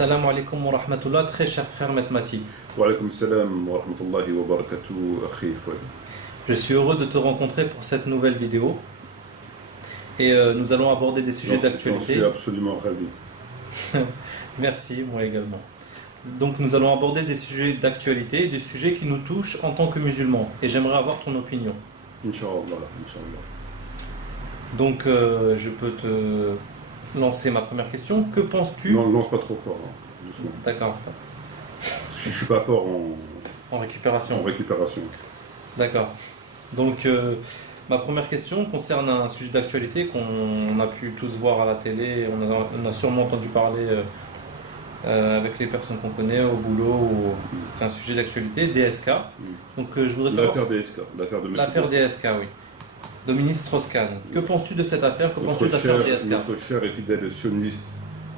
Salam alaikum wa rahmatullah, très cher frère Metmati. Wa alaykoum salam wa rahmatullahi wa barakatuh, akhi Fouad. Je suis heureux de te rencontrer pour cette nouvelle vidéo. Et nous allons aborder des sujets d'actualité. Je suis absolument ravi. Merci, moi également. Donc nous allons aborder des sujets d'actualité, des sujets qui nous touchent en tant que musulmans. Et j'aimerais avoir ton opinion. Inch'Allah, Inch'Allah. Donc je peux te lancer ma première question. Que penses-tu... Non, lance pas trop fort, hein, doucement. D'accord. Je suis pas fort en récupération. En récupération. D'accord. Donc ma première question concerne un sujet d'actualité qu'on a pu tous voir à la télé. On a sûrement entendu parler avec les personnes qu'on connaît au boulot. C'est un sujet d'actualité, DSK. Donc je voudrais savoir... L'affaire DSK. L'affaire DSK, oui. Dominique Strauss-Kahn. Que penses-tu de cette affaire? Que penses-tu de l'affaire DSK? Notre cher et fidèle sioniste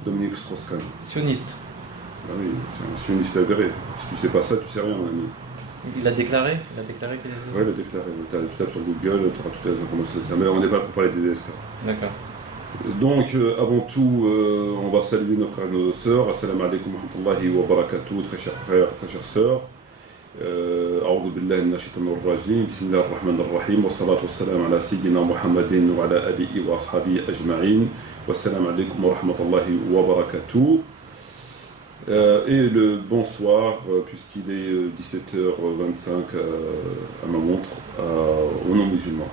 Dominique Strauss-Kahn. Sioniste? Ah oui, c'est un sioniste avéré. Si tu sais pas ça, tu sais rien, mon ami. Il a déclaré? Oui, il a déclaré. Tu tapes sur Google, tu auras toutes les informations nécessaires. Mais on n'est pas pour parler des DSK. D'accord. Donc, avant tout, on va saluer nos frères et nos sœurs. Assalamu alaikum wa rahmatullahi wa barakatuh, très chers frères, très chères sœurs. أعوذ بالله من الشيطان الرجيم بسم الله الرحمن الرحيم والصلاة والسلام على سيدنا محمد وعلى آله وأصحابه أجمعين والسلام عليكم ورحمة الله وبركاته. Et le bonsoir, puisqu'il est 17h25 à ma montre, aux non-musulmans.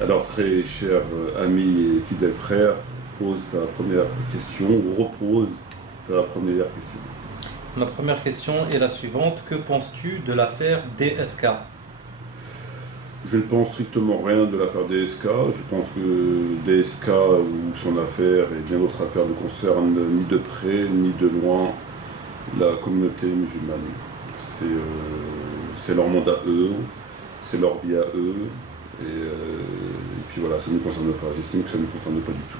Alors, très cher ami et fidèle frère, pose ta première question, ou repose ta première question. Ma première question est la suivante. Que penses-tu de l'affaire DSK? Je ne pense strictement rien de l'affaire DSK. Je pense que DSK ou son affaire et bien d'autres affaires ne concernent ni de près ni de loin la communauté musulmane. C'est leur monde à eux, c'est leur vie à eux. Et puis voilà, ça ne nous concerne pas. J'estime que ça ne nous concerne pas du tout.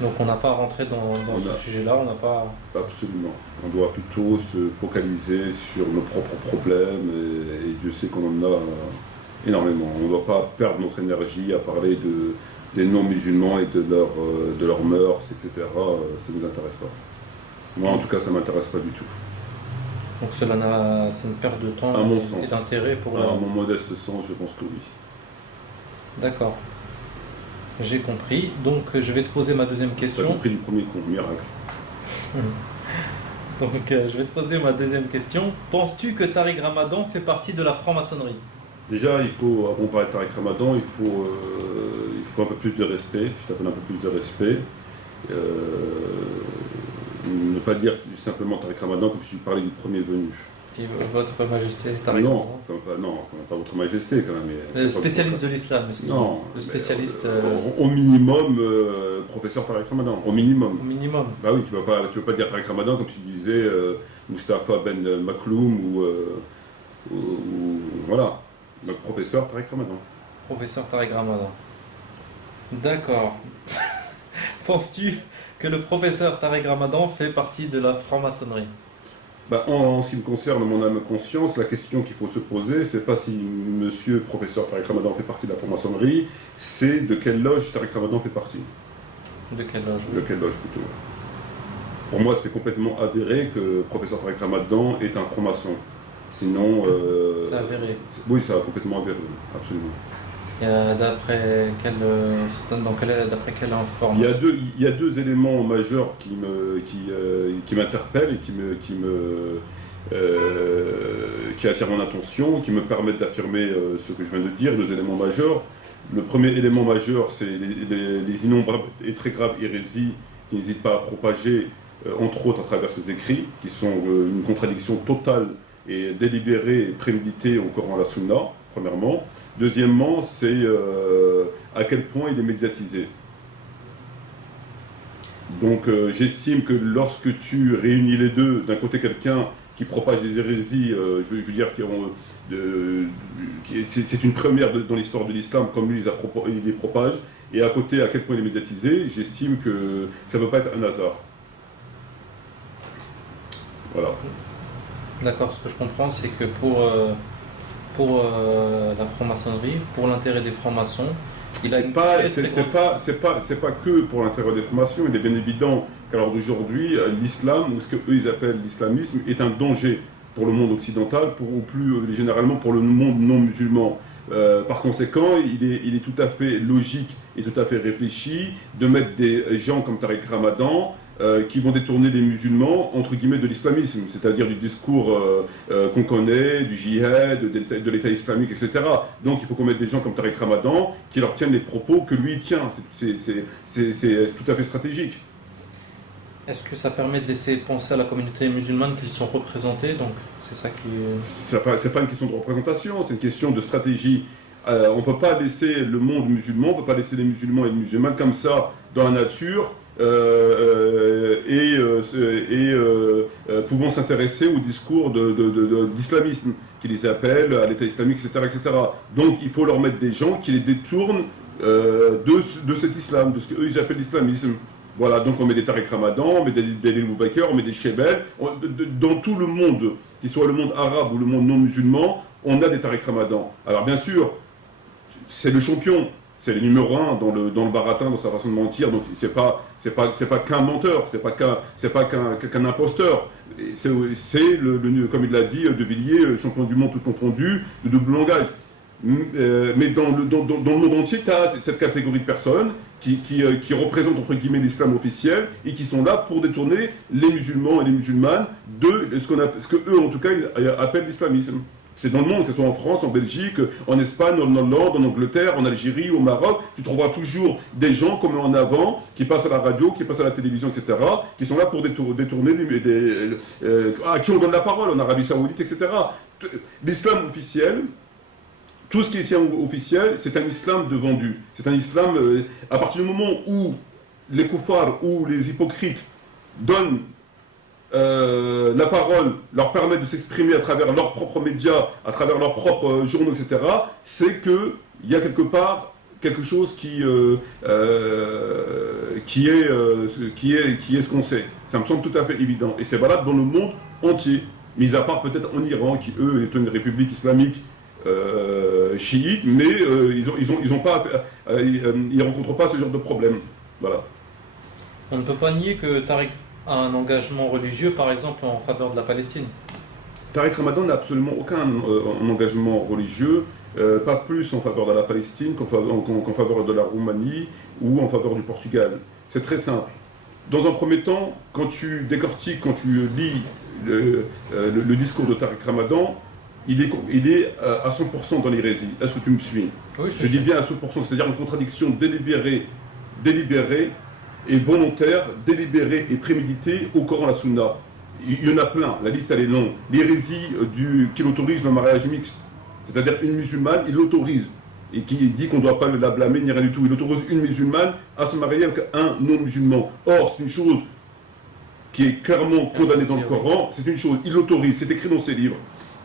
Donc on n'a pas à rentrer dans ce sujet-là, on n'a pas... Absolument. On doit plutôt se focaliser sur nos propres problèmes et Dieu sait qu'on en a énormément. On ne doit pas perdre notre énergie à parler des non-musulmans et de leurs mœurs, etc. Ça ne nous intéresse pas. Moi en tout cas ça ne m'intéresse pas du tout. Donc c'est une perte de temps et d'intérêt pour... À mon modeste sens, je pense que oui. D'accord. J'ai compris. Donc je vais te poser ma deuxième question. Tu as compris du premier coup, miracle. Donc je vais te poser ma deuxième question. Penses-tu que Tariq Ramadan fait partie de la franc-maçonnerie? Déjà, avant de parler de Tariq Ramadan, il faut un peu plus de respect. Je t'appelle un peu plus de respect. Ne pas dire simplement Tariq Ramadan comme si tu parlais du premier venu. Votre Majesté Tariq Ramadan. Non, pas Votre Majesté quand même. Le spécialiste de l'islam, excusez-moi. Non, le spécialiste. Au minimum, professeur Tariq Ramadan. Au minimum. Au minimum. Bah oui, tu veux pas dire Tariq Ramadan comme si tu disais Mustapha Ben Makloum ou voilà. Donc professeur Tariq Ramadan. Professeur Tariq Ramadan. D'accord. Penses-tu que le professeur Tariq Ramadan fait partie de la franc-maçonnerie? En ce qui me concerne, mon âme conscience, la question qu'il faut se poser, c'est pas si monsieur professeur Tariq Ramadan fait partie de la franc-maçonnerie, c'est de quelle loge Tariq Ramadan fait partie. De quelle loge? De quelle loge plutôt. Pour moi, c'est complètement avéré que professeur Tariq Ramadan est un franc-maçon. Sinon... c'est avéré. Oui, c'est complètement avéré, absolument. D'après quelle information? Il y a deux éléments majeurs qui m'interpellent et qui attirent mon attention, qui me permettent d'affirmer ce que je viens de dire, deux éléments majeurs. Le premier élément majeur, c'est les innombrables et très graves hérésies qu'il n'hésite pas à propager, entre autres à travers ses écrits, qui sont une contradiction totale et délibérée et préméditée au Coran et à la Sunna, premièrement. Deuxièmement, c'est à quel point il est médiatisé. Donc j'estime que lorsque tu réunis les deux, d'un côté quelqu'un qui propage des hérésies, je veux dire, c'est une première dans l'histoire de l'islam, comme lui il les propage, et à côté à quel point il est médiatisé, j'estime que ça ne peut pas être un hasard. Voilà. D'accord, ce que je comprends, c'est que pour la franc-maçonnerie, pour l'intérêt des francs-maçons, Il a une C'est pas que pour l'intérêt des formations. Il est bien évident qu'à l'heure d'aujourd'hui, l'islam, ou ce qu'eux ils appellent l'islamisme, est un danger pour le monde occidental, ou plus généralement pour le monde non musulman. Par conséquent, il est tout à fait logique et tout à fait réfléchi de mettre des gens comme Tariq Ramadan qui vont détourner les musulmans, entre guillemets, de l'islamisme, c'est-à-dire du discours qu'on connaît, du djihad, de l'État islamique, etc. Donc il faut qu'on mette des gens comme Tariq Ramadan qui leur tiennent les propos que lui tient. C'est tout à fait stratégique. Est-ce que ça permet de laisser penser à la communauté musulmane qu'ils sont représentés? Donc c'est ça qui est... C'est pas une question de représentation, c'est une question de stratégie. On ne peut pas laisser le monde musulman, on ne peut pas laisser les musulmans et les musulmanes comme ça dans la nature pouvant s'intéresser au discours d'islamisme, qui les appellent à l'État islamique, etc., etc. Donc il faut leur mettre des gens qui les détournent de cet islam, de ce qu'eux ils appellent l'islamisme. Voilà, donc on met des Tariq Ramadan, on met des Boubacar, on met des Chebel. Dans tout le monde, qu'il soit le monde arabe ou le monde non musulman, on a des Tariq Ramadan. Alors bien sûr, c'est le champion, c'est le numéro 1 dans le baratin, dans sa façon de mentir, donc c'est pas qu'un menteur, c'est pas qu'un imposteur. C'est comme il l'a dit, De Villiers, champion du monde tout confondu, de double langage. Mais dans le monde entier, tu as cette catégorie de personnes qui représentent entre guillemets l'islam officiel et qui sont là pour détourner les musulmans et les musulmanes de ce que eux en tout cas ils appellent l'islamisme. C'est dans le monde, que ce soit en France, en Belgique, en Espagne, en Hollande, en Angleterre, en Algérie, au Maroc, tu trouveras toujours des gens comme en avant, qui passent à la radio, qui passent à la télévision, etc., qui sont là pour détourner à qui on donne la parole, en Arabie Saoudite, etc. L'islam officiel, tout ce qui est islam officiel, c'est un islam de vendu. C'est un islam, à partir du moment où les koufars ou les hypocrites donnent la parole, leur permettent de s'exprimer à travers leurs propres médias, à travers leurs propres journaux, etc., c'est qu'il y a quelque part quelque chose qui est ce qu'on sait. Ça me semble tout à fait évident. Et c'est valable dans le monde entier, mis à part peut-être en Iran, qui eux est une république islamique chiites, mais ils rencontrent pas ce genre de problème. Voilà. On ne peut pas nier que Tariq a un engagement religieux, par exemple, en faveur de la Palestine. Tariq Ramadan n'a absolument aucun engagement religieux, pas plus en faveur de la Palestine qu'en faveur de la Roumanie ou en faveur du Portugal. C'est très simple. Dans un premier temps, quand tu décortiques, quand tu lis le discours de Tariq Ramadan, il est à 100% dans l'hérésie. Est-ce que tu me suis? Oui, je dis bien à 100%, c'est-à-dire une contradiction délibérée et volontaire, délibérée et préméditée au Coran et à la Sunna. Il y en a plein, la liste elle est longue. L'hérésie qui autorise le mariage mixte, c'est-à-dire une musulmane, il l'autorise. Et qui dit qu'on ne doit pas la blâmer ni rien du tout. Il autorise une musulmane à se marier avec un non-musulman. Or, c'est une chose qui est clairement condamnée dans le Coran, c'est une chose, il l'autorise, c'est écrit dans ses livres.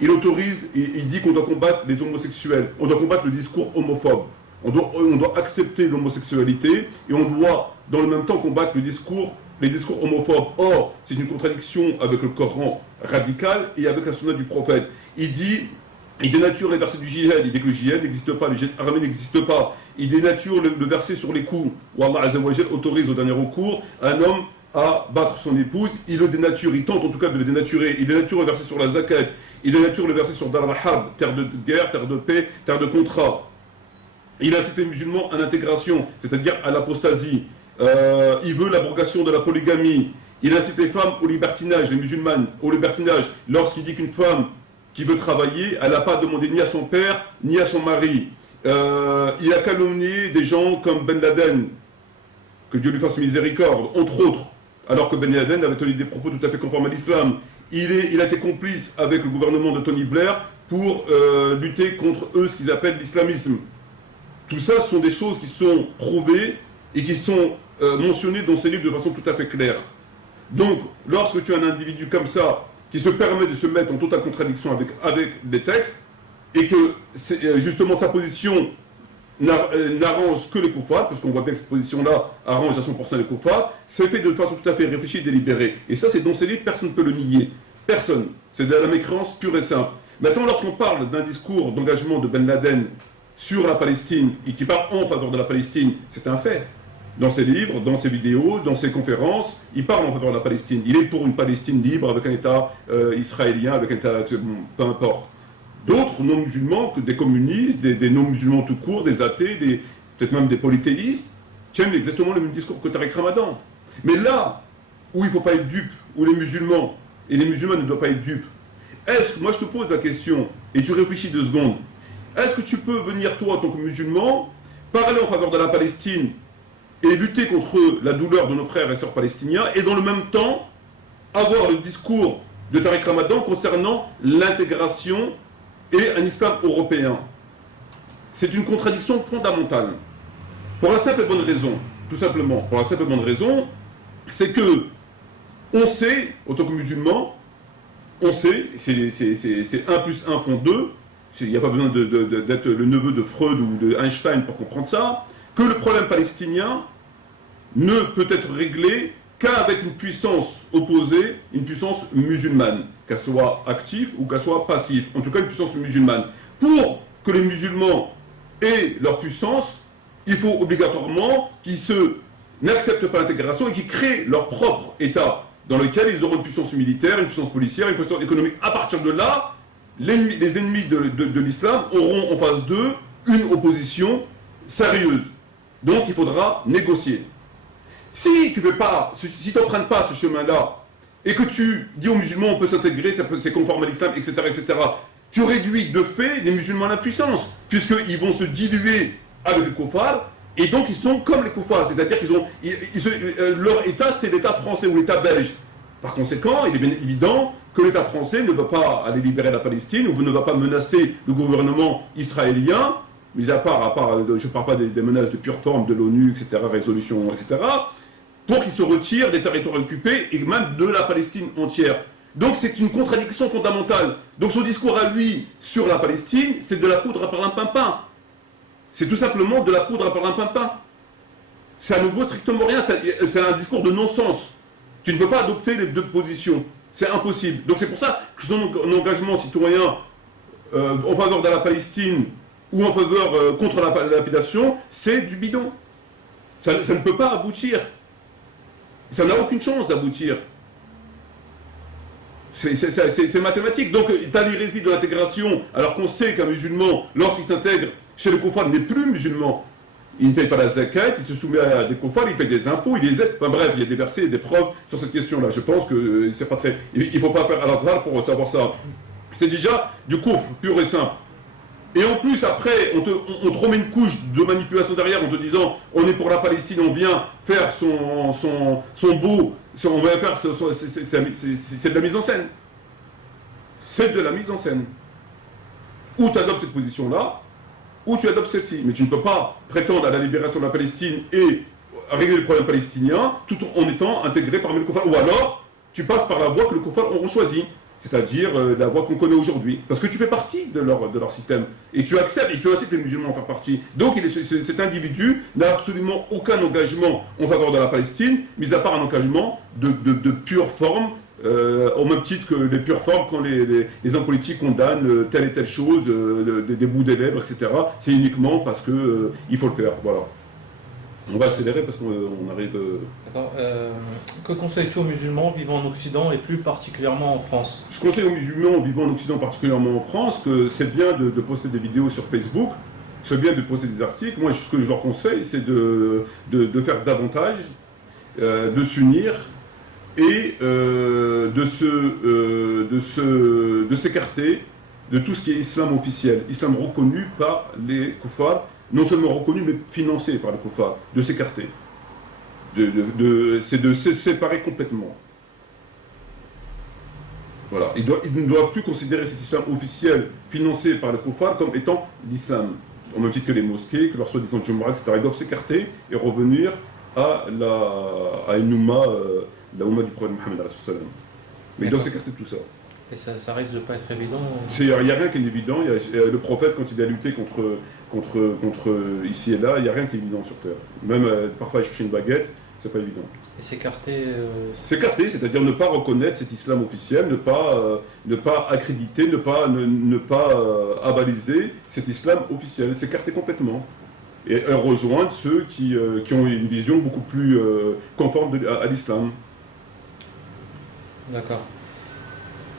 Il autorise et il dit qu'on doit combattre les homosexuels, on doit combattre le discours homophobe, on doit accepter l'homosexualité et on doit dans le même temps combattre les discours homophobes. Or, c'est une contradiction avec le Coran radical et avec la sunna du prophète. Il dénature les versets du djihad, il dit que le djihad n'existe pas, le djihad armé n'existe pas. Il dénature le verset sur les coups, où Allah Azza wa Jal autorise au dernier recours un homme à battre son épouse, il le dénature, il tente en tout cas de le dénaturer, il dénature le verset sur la zakat, il dénature le verset sur Dar al-Harb, terre de guerre, terre de paix, terre de contrat. Il incite les musulmans à l'intégration, c'est-à-dire à l'apostasie. Il veut l'abrogation de la polygamie. Il incite les femmes au libertinage, les musulmanes au libertinage, lorsqu'il dit qu'une femme qui veut travailler, elle n'a pas demandé ni à son père, ni à son mari. Il a calomnié des gens comme Ben Laden, que Dieu lui fasse miséricorde, entre autres, alors que Ben Laden avait tenu des propos tout à fait conformes à l'islam. Il a été complice avec le gouvernement de Tony Blair pour lutter contre eux, ce qu'ils appellent l'islamisme. Tout ça sont des choses qui sont prouvées et qui sont mentionnées dans ces livres de façon tout à fait claire. Donc, lorsque tu as un individu comme ça, qui se permet de se mettre en totale contradiction avec les textes, et que justement sa position n'arrange que les koufars, parce qu'on voit bien que cette position-là arrange à 100% les koufars, c'est fait de façon tout à fait réfléchie et délibérée. Et ça, c'est dans ces livres, personne ne peut le nier. Personne. C'est de la mécréance pure et simple. Maintenant, lorsqu'on parle d'un discours d'engagement de Ben Laden, sur la Palestine et qui parle en faveur de la Palestine, c'est un fait. Dans ses livres, dans ses vidéos, dans ses conférences, il parle en faveur de la Palestine. Il est pour une Palestine libre, avec un État israélien, avec un État... peu importe. D'autres non-musulmans, des communistes, des non-musulmans tout court, des athées, peut-être même des polythéistes, tiennent exactement le même discours que Tariq Ramadan. Mais là où il ne faut pas être dupe, où les musulmans, et les musulmans ne doivent pas être dupes, est-ce que, moi je te pose la question, et tu réfléchis 2 secondes, est-ce que tu peux venir, toi, en tant que musulman, parler en faveur de la Palestine et lutter contre la douleur de nos frères et sœurs palestiniens, et dans le même temps, avoir le discours de Tariq Ramadan concernant l'intégration et un islam européen? C'est une contradiction fondamentale. Pour la simple et bonne raison, tout simplement, pour la simple et bonne raison, c'est que on sait, en tant que musulman, on sait, c'est 1 plus 1 font 2, il n'y a pas besoin d'être le neveu de Freud ou de Einstein pour comprendre ça, que le problème palestinien ne peut être réglé qu'avec une puissance opposée, une puissance musulmane, qu'elle soit active ou qu'elle soit passive, en tout cas une puissance musulmane. Pour que les musulmans aient leur puissance, il faut obligatoirement qu'ils n'acceptent pas l'intégration et qu'ils créent leur propre État, dans lequel ils auront une puissance militaire, une puissance policière, une puissance économique. À partir de là, les ennemis de l'islam auront en face d'eux une opposition sérieuse. Donc il faudra négocier. Si tu n'empruntes pas ce chemin-là, et que tu dis aux musulmans on peut s'intégrer, c'est conforme à l'islam, etc., etc., tu réduis de fait les musulmans à l'impuissance, puisqu'ils vont se diluer avec les koufars, et donc ils sont comme les koufars, c'est-à-dire leur État, c'est l'État français ou l'État belge. Par conséquent, il est bien évident que l'État français ne va pas aller libérer la Palestine, ou ne va pas menacer le gouvernement israélien, mis à part je ne parle pas des menaces de pure forme de l'ONU, etc., résolution, etc., pour qu'il se retire des territoires occupés et même de la Palestine entière. Donc c'est une contradiction fondamentale. Donc son discours à lui sur la Palestine, c'est de la poudre à perlimpinpin. C'est tout simplement de la poudre à perlimpinpin. C'est à nouveau strictement rien, c'est un discours de non-sens. Tu ne peux pas adopter les 2 positions. C'est impossible. Donc c'est pour ça que son engagement citoyen en faveur de la Palestine ou en faveur contre la lapidation, c'est du bidon. Ça ne peut pas aboutir. Ça n'a aucune chance d'aboutir. C'est mathématique. Donc, tu as l'hérésie de l'intégration, alors qu'on sait qu'un musulman, lorsqu'il s'intègre chez le koufar, n'est plus musulman. Il ne paye pas la zakat, il se soumet à des koufars, il paye des impôts, il les aide. Enfin, bref, il y a des versets et des preuves sur cette question-là. Je pense que c'est pas très... Il ne faut pas faire al-Azhar pour savoir ça. C'est déjà du koufr, pur et simple. Et en plus, après, on te remet une couche de manipulation derrière en te disant on est pour la Palestine, on vient faire son beau, on va faire, c'est de la mise en scène. C'est de la mise en scène. Ou tu adoptes cette position-là, ou tu adoptes celle-ci. Mais tu ne peux pas prétendre à la libération de la Palestine et à régler le problème palestinien tout en étant intégré parmi les koufars. Ou alors, tu passes par la voie que les koufars auront choisie. C'est-à-dire la voie qu'on connaît aujourd'hui. Parce que tu fais partie de leur système. Et tu acceptes les musulmans en faire partie. Donc cet individu n'a absolument aucun engagement en faveur de la Palestine, mis à part un engagement de pure forme, au même titre que les pures formes quand les hommes politiques condamnent telle et telle chose, des bouts des lèvres, etc. C'est uniquement parce qu'il faut le faire. Voilà. On va accélérer parce qu'on arrive... D'accord. Que conseilles-tu aux musulmans vivant en Occident et plus particulièrement en France? Je conseille aux musulmans vivant en Occident, particulièrement en France, que c'est bien de poster des vidéos sur Facebook, c'est bien de poster des articles. Moi, ce que je leur conseille, c'est de faire davantage, de s'unir et de s'écarter de tout ce qui est islam officiel, islam reconnu par les koufars, non seulement reconnu, mais financé par les koufars, de s'écarter. C'est de se séparer complètement. Voilà. Ils ne doivent plus considérer cet islam officiel financé par les koufars comme étant l'islam. Au même titre que les mosquées, que leur soi-disant Jumu'ah, etc. Ils doivent s'écarter et revenir à une Ummah, la Ummah du prophète Mohammed. Mais ils doivent s'écarter de tout ça. Et ça risque de ne pas être évident. Il n'y a rien qui est évident. Le prophète, quand il a lutté contre ici et là, il n'y a rien qui est évident sur Terre. Même parfois, chercher une baguette, c'est pas évident. Et s'écarter. S'écarter, c'est-à-dire ne pas reconnaître cet islam officiel, ne pas accréditer, ne pas avaliser cet islam officiel, s'écarter complètement. Et rejoindre ceux qui ont une vision beaucoup plus conforme à l'islam. D'accord.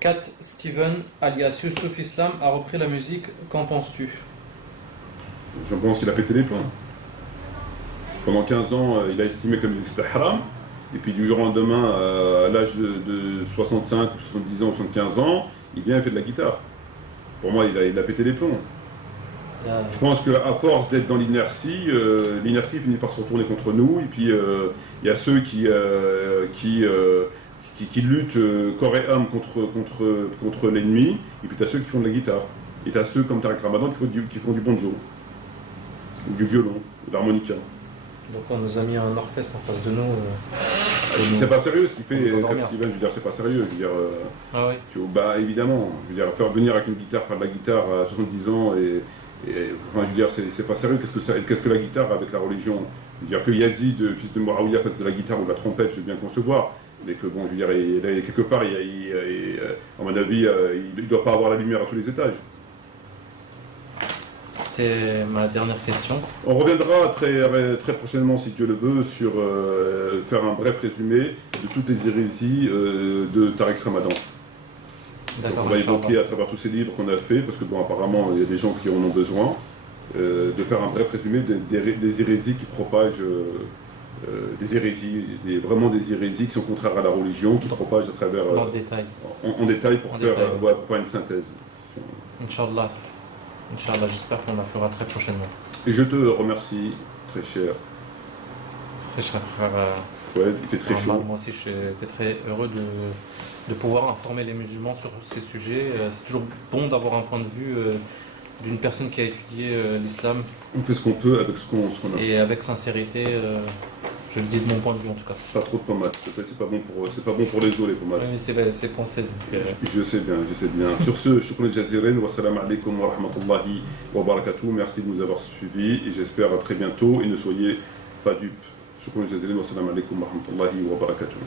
Cat Steven, alias Youssouf Islam, a repris la musique. Qu'en penses-tu? Je pense qu'il a pété les plombs. Pendant 15 ans, il a estimé que la musique c'était haram. Et puis du jour au lendemain, à l'âge de 65, 70 ans, 75 ans, il vient et fait de la guitare. Pour moi, il a pété les plombs. Je pense qu'à force d'être dans l'inertie, l'inertie finit par se retourner contre nous. Et puis il y a ceux qui luttent corps et âme contre l'ennemi. Et puis tu as ceux qui font de la guitare. Et tu as ceux comme Tariq Ramadan qui font du banjo, ou du violon, de l'harmonica. Donc on nous a mis un orchestre en face de nous. C'est pas sérieux ce qu'il fait, Steven, je veux dire, c'est pas sérieux. Je veux dire, ah oui. bah évidemment, je veux dire, faire venir avec une guitare, faire de la guitare à 70 ans, enfin, je veux dire, c'est pas sérieux. Qu'est-ce que la guitare avec la religion? Je veux dire que Yazid, fils de Muawiyah, fasse de la guitare ou de la trompette, je veux bien concevoir. Mais que bon, je veux dire, quelque part, à mon avis, il ne doit pas avoir la lumière à tous les étages. C'était ma dernière question. On reviendra très prochainement, si Dieu le veut, sur faire un bref résumé de toutes les hérésies de Tariq Ramadan. On va évoquer à travers tous ces livres qu'on a fait, parce que bon, apparemment, il y a des gens qui en ont besoin, de faire un bref résumé des hérésies qui propagent, des hérésies, vraiment des hérésies qui sont contraires à la religion, qui propagent à travers... Dans le détail. En détail pour faire une synthèse. Inch'Allah. Inch'Allah, j'espère qu'on la fera très prochainement. Et je te remercie, très cher. Très cher frère. Ouais, il fait très chaud. Moi aussi, j'étais très heureux de pouvoir informer les musulmans sur ces sujets. C'est toujours bon d'avoir un point de vue d'une personne qui a étudié l'islam. On fait ce qu'on peut avec ce qu'on a. Et avec sincérité, je le dis de mon point de vue en tout cas. Pas trop de pommade, c'est pas bon pour les os les pommades. Oui, mais c'est pensé. Je sais bien. Sur ce, shukran jaziren, wa salam alaikum wa rahmatullahi wa barakatuh. Merci de nous avoir suivis et j'espère à très bientôt et ne soyez pas dupes. Shukran jaziren wa salam alaikum wa rahmatullahi wa barakatuh.